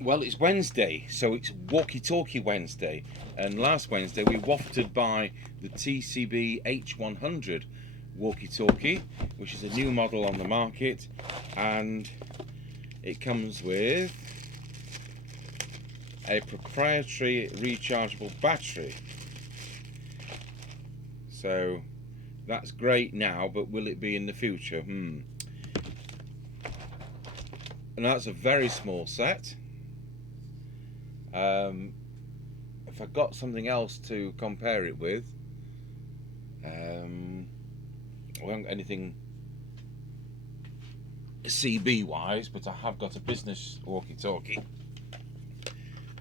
Well, it's Wednesday, so it's walkie-talkie Wednesday, and last Wednesday we wafted by the TCB-H100 walkie-talkie, which is a new model on the market, and it comes with a proprietary rechargeable battery. So that's great now, but will it be in the future? And that's a very small set. If I got something else to compare it with, I haven't got anything CB wise, but I have got a business walkie-talkie.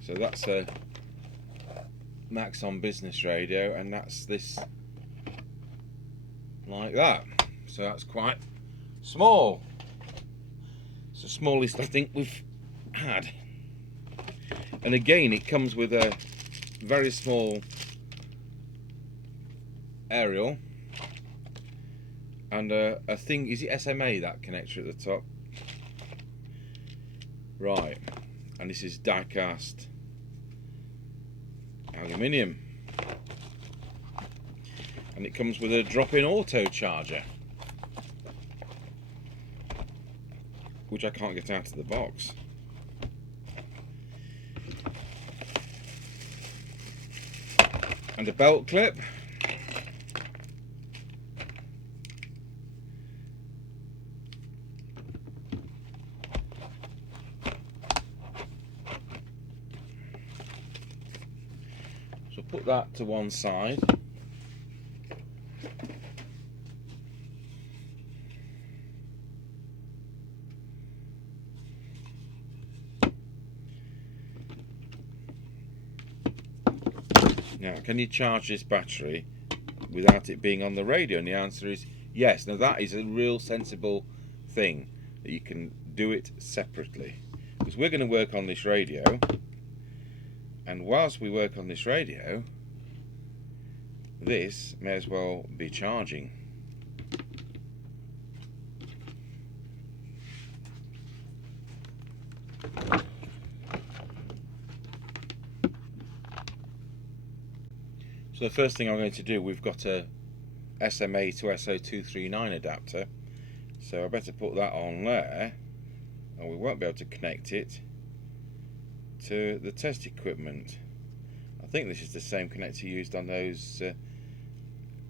So that's a Maxon business radio, and that's this like that. So that's quite small. It's the smallest I think we've had. And again, it comes with a very small aerial and a thing. Is it SMA, that connector at the top? Right. And this is die cast aluminium. And it comes with a drop-in auto charger, which I can't get out of the box. And a belt clip. So put that to one side. Now, can you charge this battery without it being on the radio? And the answer is yes. Now, that is a real sensible thing, that you can do it separately. Because we're going to work on this radio, and whilst we work on this radio, this may as well be charging. So the first thing I'm going to do, we've got a SMA to SO239 adapter, so I better put that on there, and we won't be able to connect it to the test equipment. I think this is the same connector used on those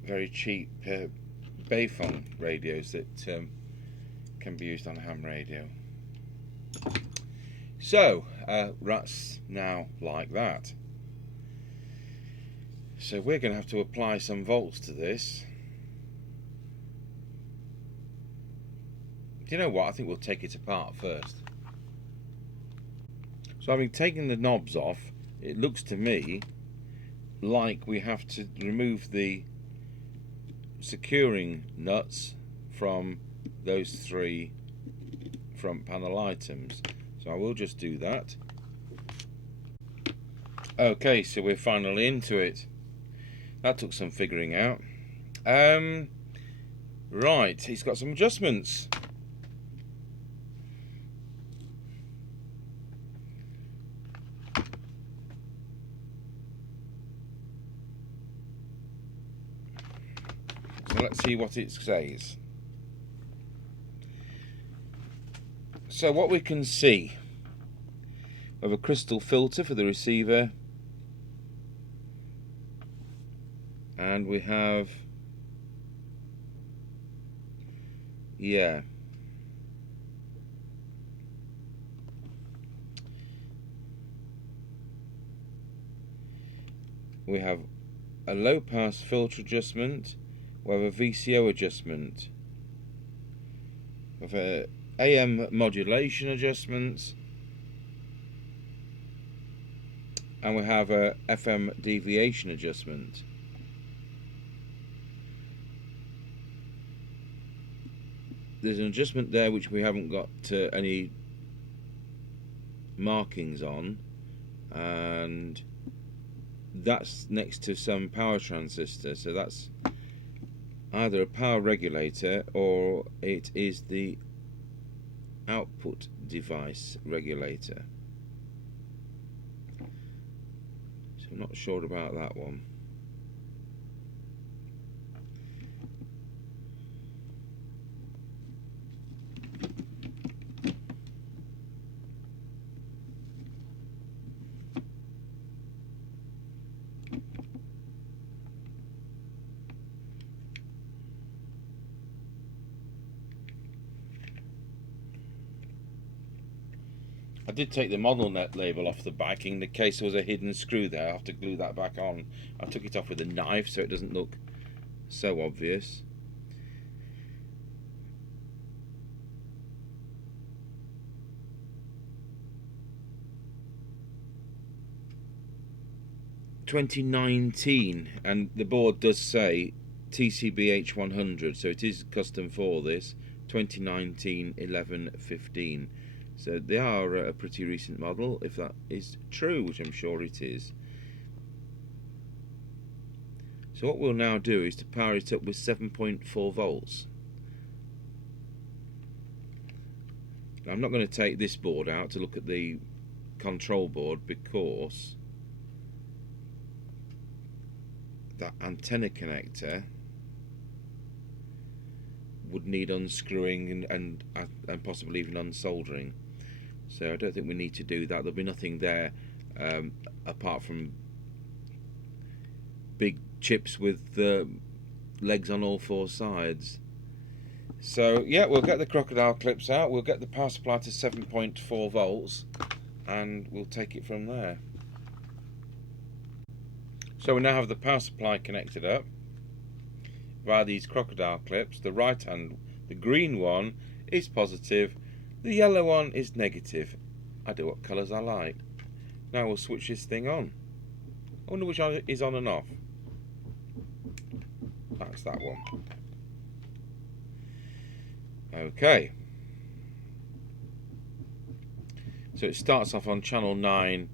very cheap Bayphone radios that can be used on a ham radio. So that's now like that. So we're going to have to apply some volts to this. Do you know what? I think we'll take it apart first. So having taken the knobs off, it looks to me like we have to remove the securing nuts from those three front panel items. So I will just do that. Okay, so we're finally into it. That took some figuring out. Right, it's got some adjustments. So let's see what it says. So what we can see, we have a crystal filter for the receiver, and we have, we have a low pass filter adjustment, we have a VCO adjustment, we have a AM modulation adjustments, and we have a FM deviation adjustment. There's an adjustment there which we haven't got any markings on, and that's next to some power transistor, so that's either a power regulator or it is the output device regulator. I'm not sure about that one. I did take the model net label off the back in the case there was a hidden screw there. I have to glue that back on. I took it off with a knife so it doesn't look so obvious. (2019) and the board does say TCB-H100, so it is custom for this. 2019 11/15. So they are a pretty recent model, if that is true, which I'm sure it is. So what we'll now do is to power it up with 7.4 volts. Now, I'm not going to take this board out to look at the control board because that antenna connector would need unscrewing and possibly even unsoldering. So I don't think we need to do that. There'll be nothing there apart from big chips with legs on all four sides. So yeah, we'll get the crocodile clips out, we'll get the power supply to 7.4 volts and we'll take it from there. So we now have the power supply connected up via these crocodile clips. The right hand, the green one, is positive, the yellow one is negative. I do what colours I like. Now we'll switch this thing on. I wonder which one is on and off. That's that one. Okay. So it starts off on channel 9.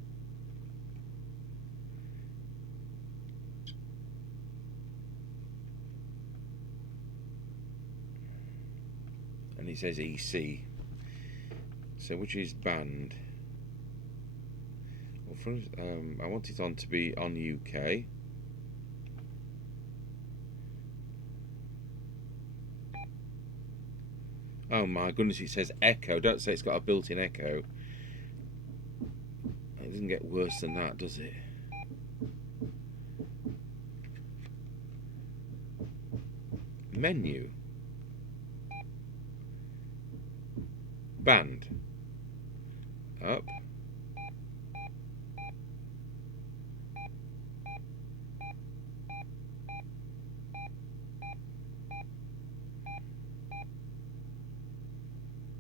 And it says EC. So which is band? Well, I want it on to be on UK. Oh my goodness, it says echo. Don't say it's got a built-in echo. It doesn't get worse than that, does it? Menu. Band. Up.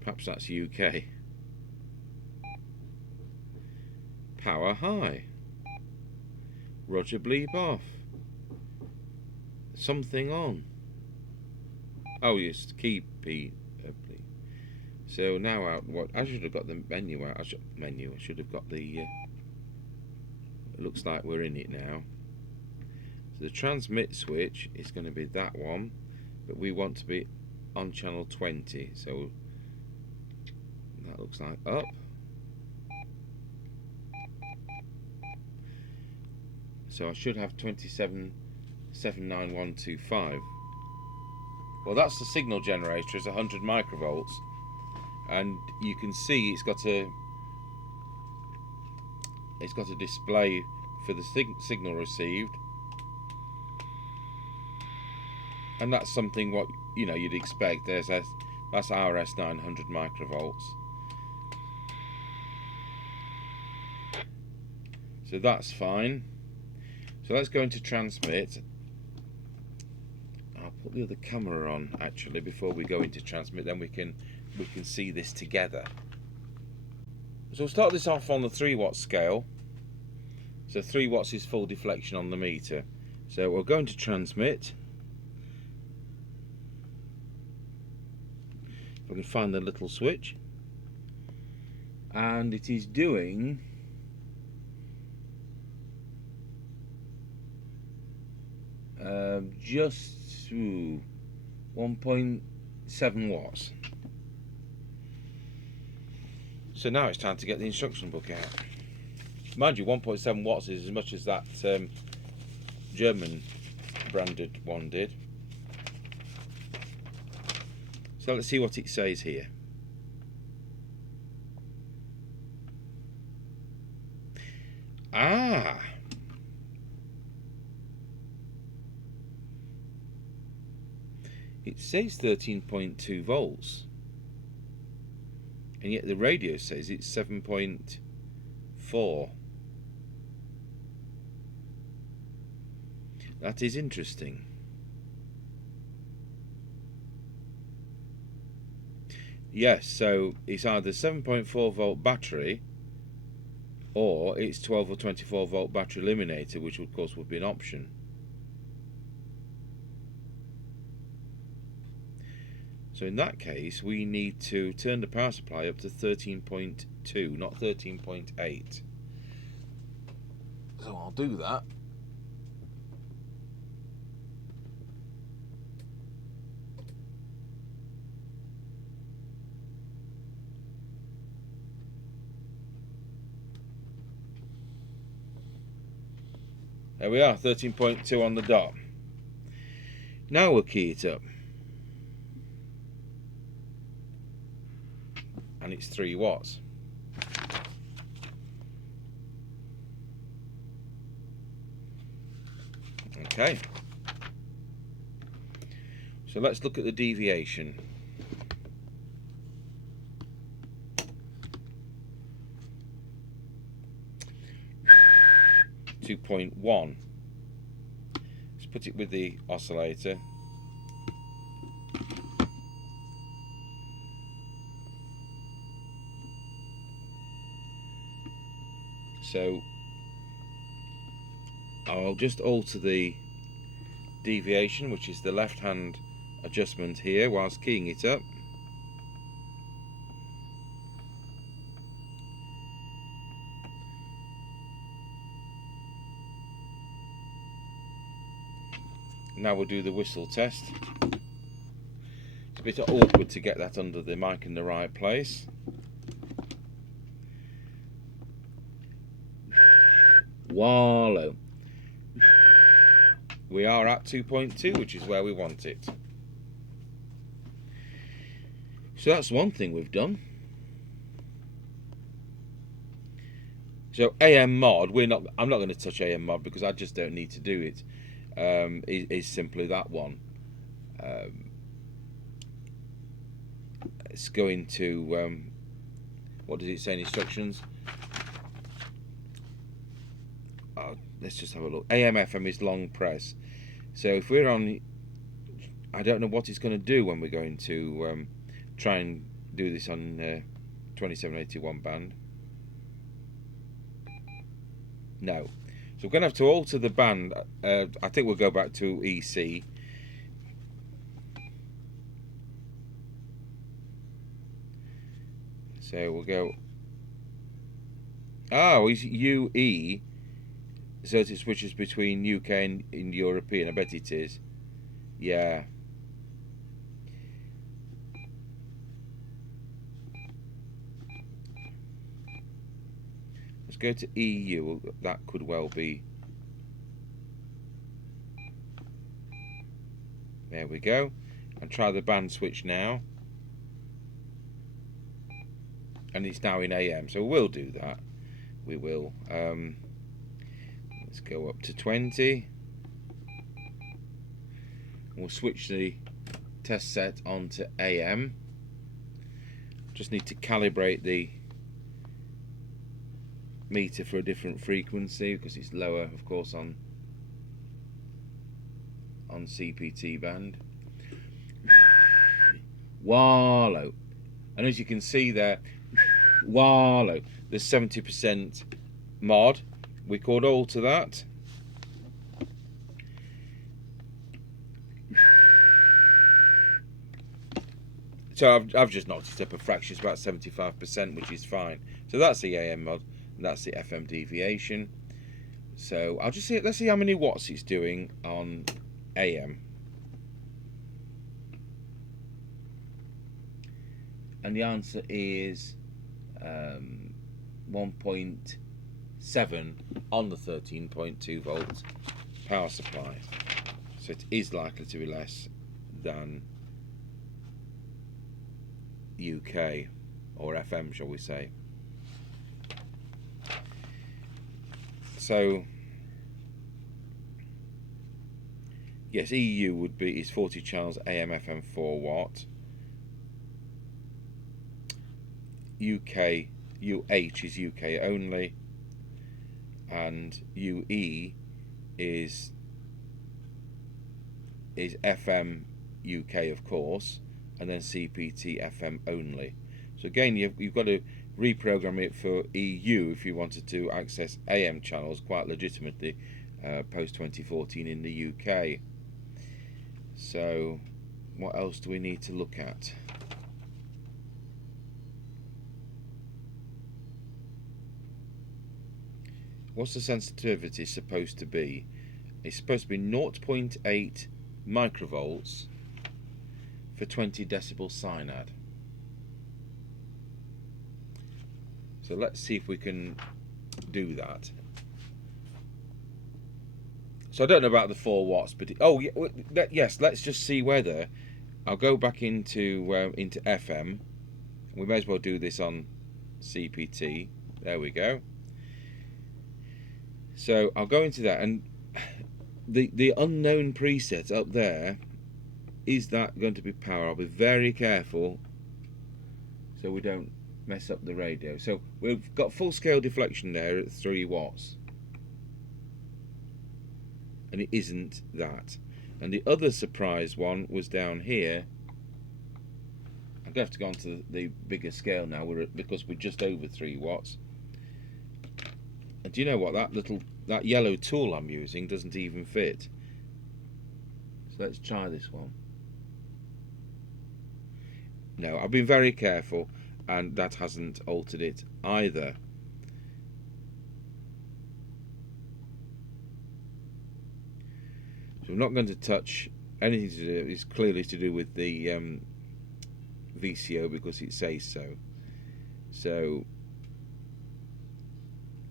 Perhaps that's UK. Power high. Roger bleep off. Something on. Oh yes, key P. So now out. What I should have got the menu out. I should have got the. It looks like we're in it now. So the transmit switch is going to be that one, but we want to be on channel 20. So that looks like up. So I should have 27.79125. Well, that's the signal generator. It's 100 microvolts, and you can see it's got a display for the signal received, and that's something what you'd expect. That's RS 900 microvolts. So that's fine. So let's go into transmit. I'll put the other camera on actually before we go into transmit, then we can see this together. So we'll start this off on the 3 watt scale. So 3 watts is full deflection on the meter. So we'll go into transmit. If I can find the little switch. And it is doing just 1.7 watts. So now it's time to get the instruction book out. Mind you, 1.7 watts is as much as that German branded one did. So let's see what it says here. Ah, it says 13.2 volts, and yet the radio says it's 7.4. That is interesting. Yes, so it's either 7.4 volt battery, or it's 12 or 24 volt battery eliminator, which of course would be an option. So in that case, we need to turn the power supply up to 13.2, not 13.8. So I'll do that. There we are, 13.2 on the dot. Now we'll key it up. And it's 3 watts. Okay. So let's look at the deviation. 2.1. Let's put it with the oscillator. So I'll just alter the deviation, which is the left hand adjustment here, whilst keying it up. Now we'll do the whistle test. It's a bit awkward to get that under the mic in the right place. Wallow. We are at 2.2, which is where we want it. So that's one thing we've done. So AM mod, I'm not going to touch AM mod because I just don't need to do it. Is simply that one. It's going to what does it say in instructions? Let's just have a look. AM FM is long press. So if we're on, I don't know what it's going to do when we're going to try and do this on 2781 band. No. So we're going to have to alter the band. I think we'll go back to EC. So we'll go. Oh, it's UE. So it switches between UK and European. I bet it is. Yeah. Let's go to EU. That could well be. There we go. And try the band switch now. And it's now in AM. So we'll do that. We will. Let's go up to 20. We'll switch the test set onto AM. Just need to calibrate the meter for a different frequency because it's lower, of course, on CPT band. Wallow. And as you can see there, wallow. There's 70% mod. We could alter that. So I've just knocked it up a fraction. It's about 75%, which is fine. So that's the AM mod, and that's the FM deviation. So I'll just see. Let's see how many watts it's doing on AM. And the answer is 1.7 7 on the 13.2 volt power supply. So it is likely to be less than UK or FM, shall we say. So yes, EU would be is 40 channels AM FM 4 watt. UK UH is UK only, and UE is FM UK, of course, and then CPT FM only. So again, you've got to reprogram it for EU if you wanted to access AM channels quite legitimately post 2014 in the UK. So what else do we need to look at? What's the sensitivity supposed to be? It's supposed to be 0.8 microvolts for 20 decibel synad. So let's see if we can do that. So I don't know about the 4 watts, but yes, let's just see whether I'll go back into FM. We may as well do this on CPT. There we go. So I'll go into that, and the unknown preset up there, is that going to be power? I'll be very careful so we don't mess up the radio. So we've got full scale deflection there at 3 watts, and it isn't that. And the other surprise one was down here. I'm going to have to go on to the bigger scale now, because we're just over 3 watts. And do you know what? That yellow tool I'm using doesn't even fit. So let's try this one. No, I've been very careful, and that hasn't altered it either. So I'm not going to touch anything to do. It's clearly to do with the VCO, because it says so. So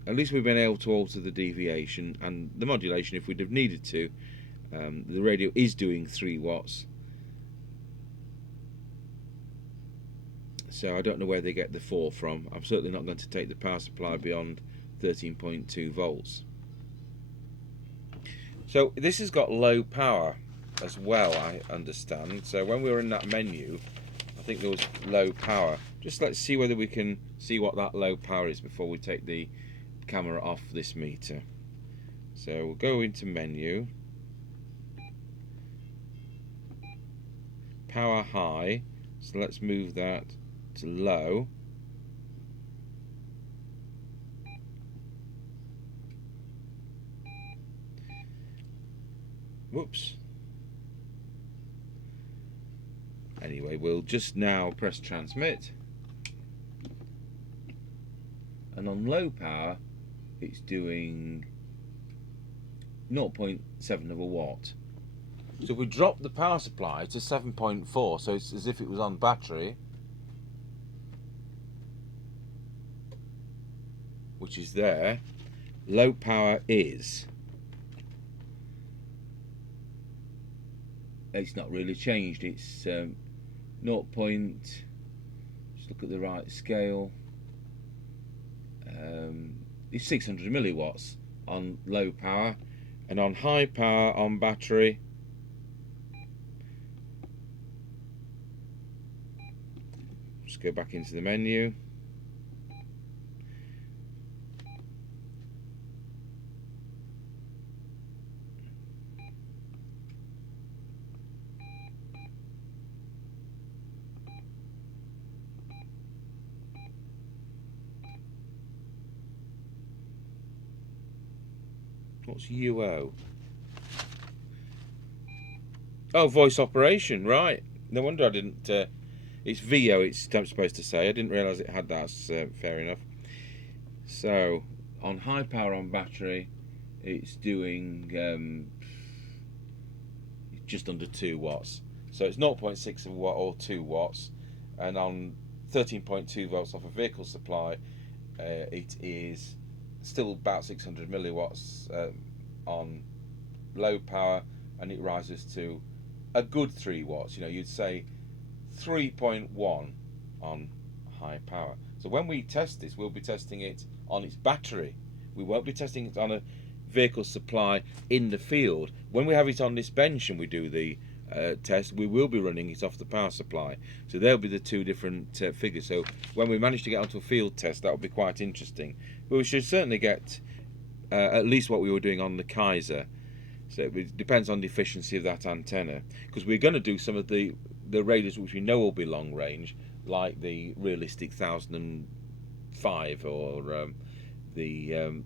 at least we've been able to alter the deviation and the modulation if we'd have needed to. The radio is doing 3 watts. So I don't know where they get the 4 from. I'm certainly not going to take the power supply beyond 13.2 volts. So this has got low power as well, I understand. So when we were in that menu, I think there was low power. Just let's see whether we can see what that low power is before we take the camera off this meter. So we'll go into menu, power high, so let's move that to low. Whoops. Anyway, we'll just now press transmit, and on low power it's doing 0.7 of a watt. So if we drop the power supply to 7.4, so it's as if it was on battery, which is there, low power is, it's not really changed. It's 0. Just look at the right scale. It's 600 milliwatts on low power, and on high power on battery, just go back into the menu. What's UO? Oh, voice operation, right. No wonder I didn't... it's VO, it's supposed to say. I didn't realise it had that. Fair enough. So, on high power on battery, it's doing just under 2 watts. So it's 0.6 of a watt or 2 watts. And on 13.2 volts off a vehicle supply, it is still about 600 milliwatts on low power, and it rises to a good 3 watts. You know, you'd say 3.1 on high power. So when we test this, we'll be testing it on its battery. We won't be testing it on a vehicle supply in the field. When we have it on this bench and we do the test, we will be running it off the power supply. So there'll be the two different figures. So when we manage to get onto a field test, that will be quite interesting. But we should certainly get at least what we were doing on the Kaiser. So it depends on the efficiency of that antenna, because we're going to do some of the radios which we know will be long range, like the realistic 1005 or the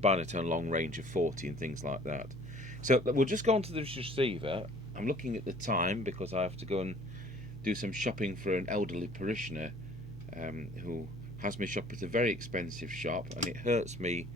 binatone long range of 40 and things like that. So we'll just go on to this receiver. I'm looking at the time because I have to go and do some shopping for an elderly parishioner who has me shop at a very expensive shop, and it hurts me.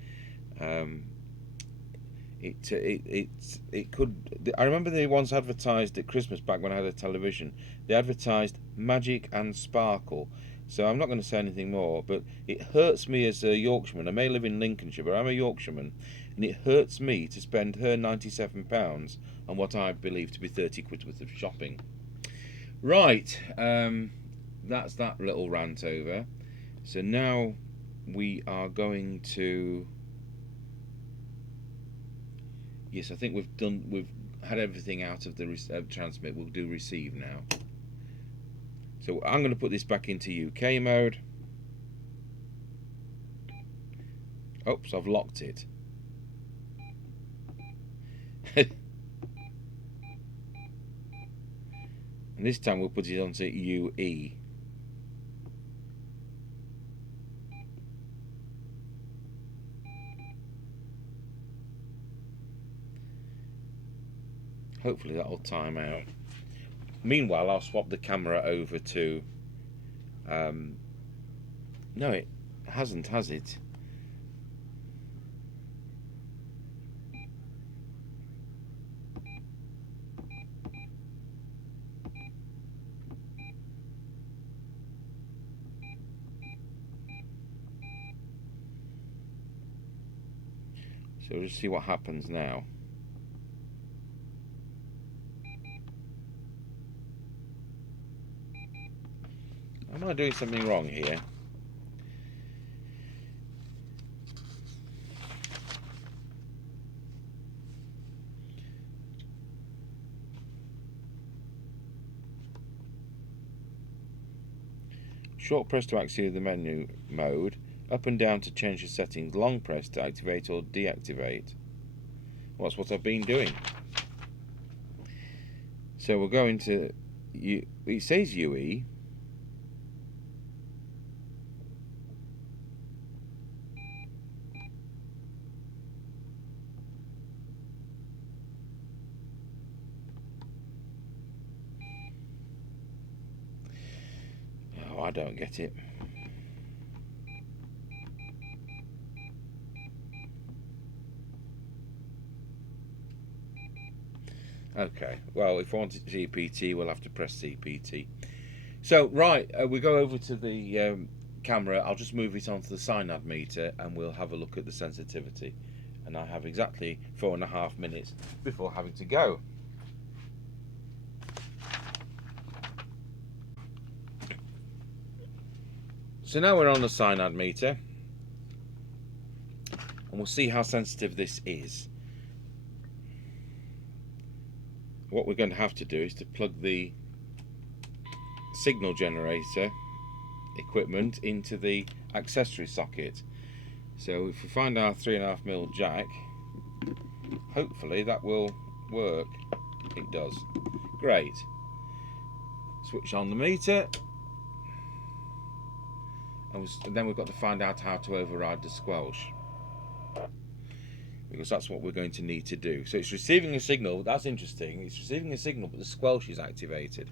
It could. I remember they once advertised at Christmas back when I had a television. They advertised magic and sparkle. So I'm not going to say anything more, but it hurts me as a Yorkshireman. I may live in Lincolnshire, but I'm a Yorkshireman, and it hurts me to spend her £97 on what I believe to be 30 quid worth of shopping. Right, that's that little rant over. So now we are going to. Yes, I think we've had everything out of the transmit. We'll do receive now. So I'm going to put this back into UK mode. Oops, I've locked it. And this time we'll put it onto UE. Hopefully that'll time out. Meanwhile, I'll swap the camera over to. No, it hasn't, has it? So we'll just see what happens now. Am I doing something wrong here? Short press to activate the menu mode, up and down to change the settings, long press to activate or deactivate. Well, that's what I've been doing. So we'll go into, it says UE. Oh, I don't get it. Okay, well, if I want CPT, we'll have to press CPT. So, right, we go over to the camera. I'll just move it onto the synad meter and we'll have a look at the sensitivity. And I have exactly 4.5 minutes before having to go. So now we're on the synad meter, and we'll see how sensitive this is. What we're going to have to do is to plug the signal generator equipment into the accessory socket. So if we find our 3.5mm jack, hopefully that will work. It does. Great. Switch on the meter, and then we've got to find out how to override the squelch, because that's what we're going to need to do. So it's receiving a signal. That's interesting. It's receiving a signal, but the squelch is activated.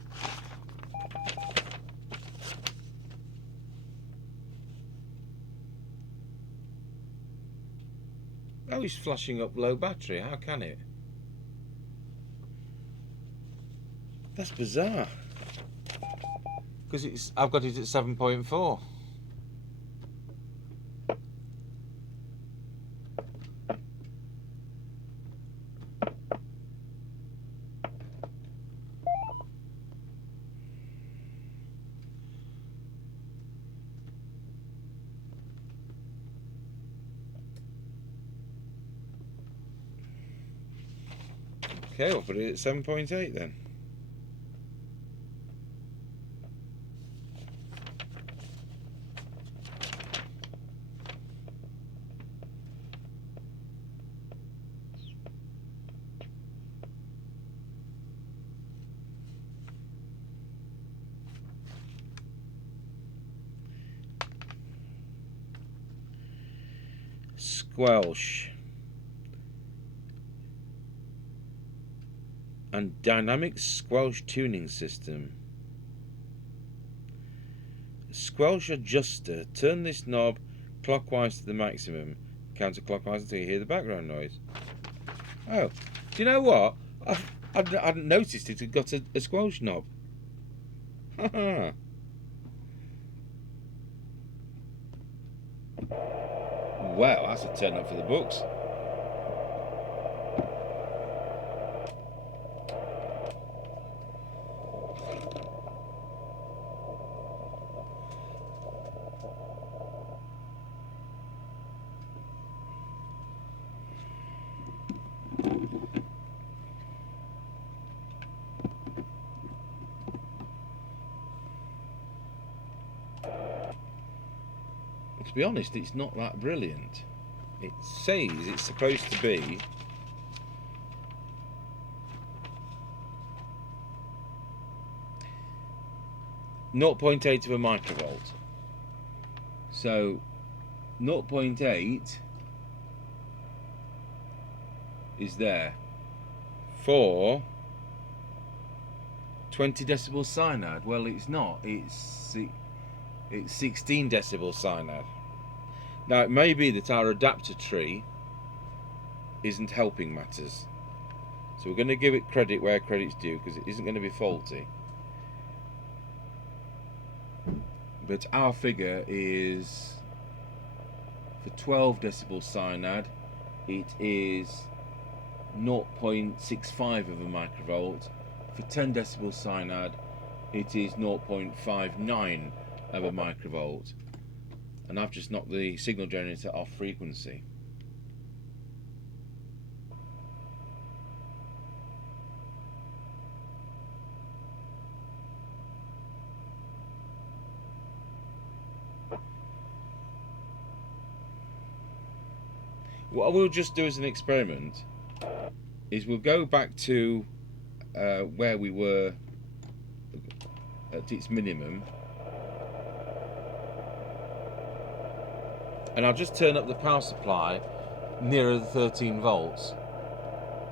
Oh, it's flashing up low battery. How can it? That's bizarre. Because I've got it at 7.4. Okay, we'll put it at 7.8 then. Squelch and dynamic squelch tuning system. Squelch adjuster. Turn this knob clockwise to the maximum, counterclockwise until you hear the background noise. Oh, do you know what? I hadn't noticed it had got a squelch knob. Haha. Well, that's a turn up for the books. To be honest, it's not that brilliant. It says it's supposed to be .8 of a microvolt. So 0.8 is there for 20 decibel cyanide. Well, it's not. It's 16 decibel cyanide. Now, it may be that our adapter tree isn't helping matters. So we're going to give it credit where credit's due, because it isn't going to be faulty. But our figure is for 12 decibel cyanide, it is 0.65 of a microvolt. For 10 decibel cyanide, it is 0.59 of a microvolt. And I've just knocked the signal generator off frequency. What I will just do as an experiment is we'll go back to where we were at its minimum, and I'll just turn up the power supply nearer the 13 volts,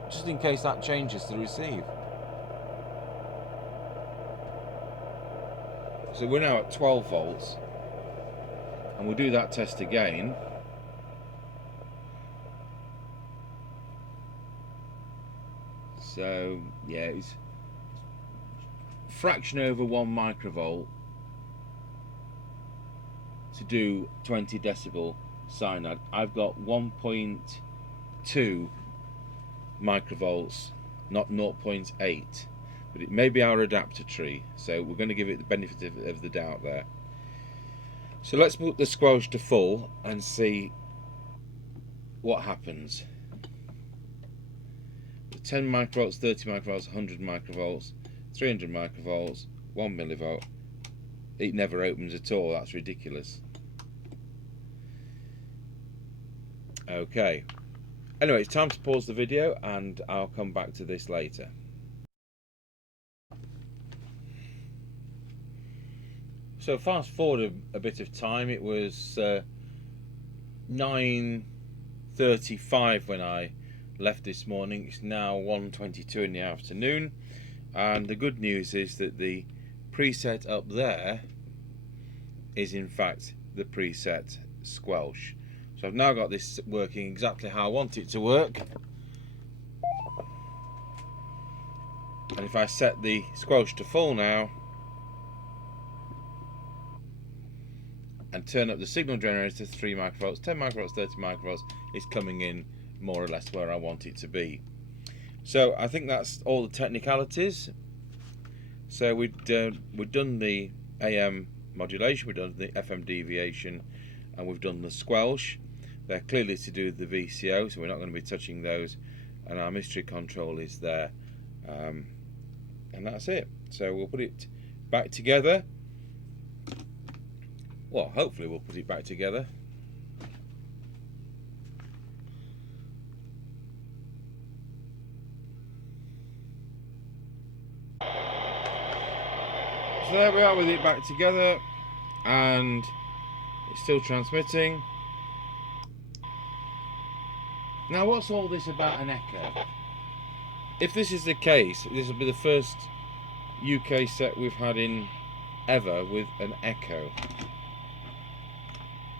just in case that changes the receive. So we're now at 12 volts, and we'll do that test again. So yeah, it's fraction over 1 microvolt to do 20 decibel cyanide. I've got 1.2 microvolts, not 0.8, but it may be our adapter tree, so we're going to give it the benefit of the doubt there. So let's put the squelch to full and see what happens. 10 microvolts, 30 microvolts, 100 microvolts, 300 microvolts, 1 millivolt. It never opens at all. That's ridiculous. Okay. Anyway, it's time to pause the video and I'll come back to this later. So fast forward a bit of time. It was 9:35 when I left this morning. It's now 1:22 in the afternoon, and the good news is that the preset up there is in fact the preset squelch. So I've now got this working exactly how I want it to work, and if I set the squelch to full now and turn up the signal generator to 3 microvolts, 10 microvolts, 30 microvolts, it's coming in more or less where I want it to be. So I think that's all the technicalities. So we've done the AM modulation, we've done the FM deviation, and we've done the squelch. They're clearly to do with the VCO, so we're not going to be touching those. and our mystery control is there, and that's it. So we'll put it back together. Well, hopefully we'll put it back together. So there we are with it back together, and it's still transmitting. Now, what's all this about an echo? If this is the case, this will be the first UK set we've had in ever with an echo.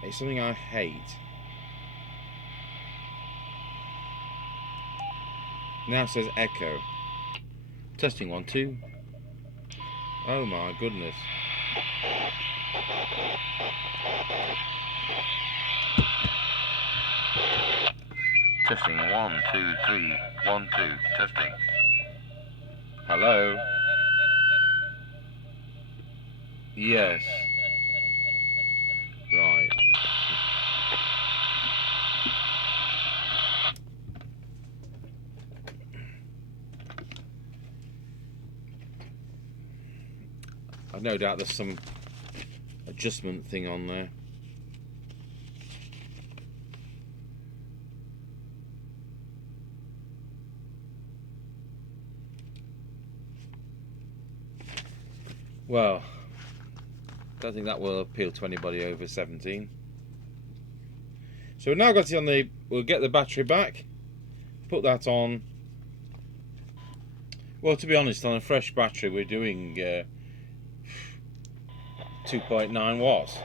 It's something I hate. Now it says echo. Testing 1 2. Oh my goodness. Testing 1 2 3 1 2. Testing. Hello. Yes. Right. I've no doubt there's some adjustment thing on there. Well, don't think that will appeal to anybody over 17. So we've now got it on the, we'll get the battery back, put that on. Well, to be honest, on a fresh battery we're doing 2.9 watts.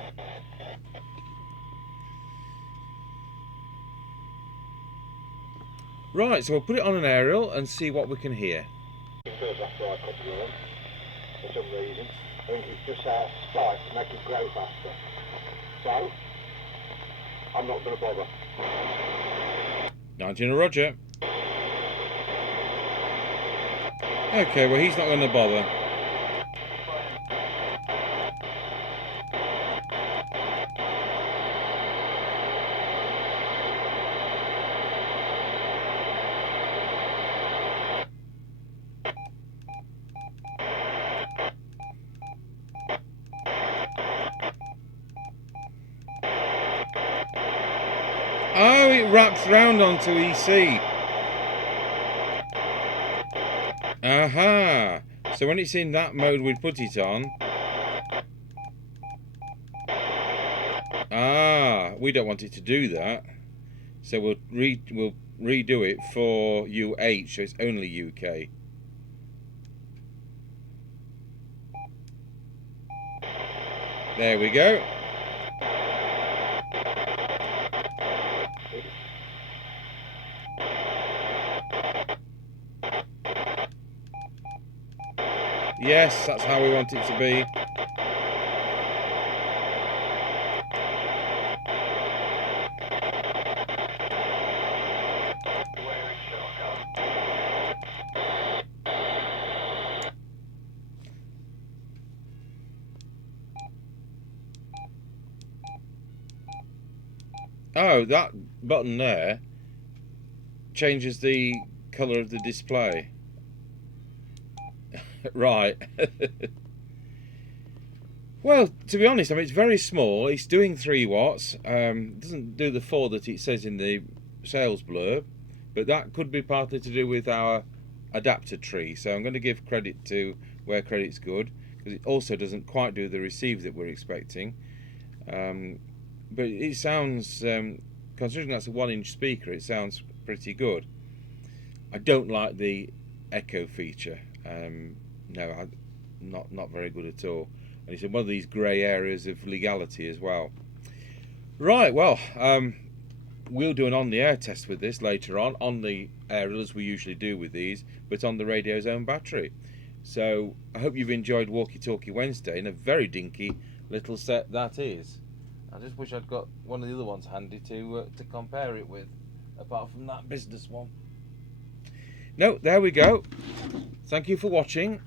Right, so we'll put it on an aerial and see what we can hear. After I cut the run, for some reason, I think it's just our spike to make it grow faster. So, I'm not going to bother. 19 Roger. Okay, well he's not going to bother. Oh, it wraps round onto EC. Aha! So when it's in that mode we'd put it on. Ah, we don't want it to do that. So we'll redo it for UH, so it's only UK. There we go. Yes, that's how we want it to be. Oh, that button there changes the colour of the display. Right. Well, to be honest, I mean, it's very small. It's doing 3 watts. Doesn't do the 4 that it says in the sales blurb, but that could be partly to do with our adapter tree. So I'm going to give credit to where credit's good, because it also doesn't quite do the receive that we're expecting. But it sounds, considering that's a 1-inch speaker, it sounds pretty good. I don't like the echo feature. No, not very good at all. And it's in one of these grey areas of legality as well. Right, well, we'll do an on-the-air test with this later on the aerial, as we usually do with these, but on the radio's own battery. So I hope you've enjoyed Walkie Talkie Wednesday, and a very dinky little set that is. I just wish I'd got one of the other ones handy to compare it with, apart from that business one. No, there we go. Thank you for watching.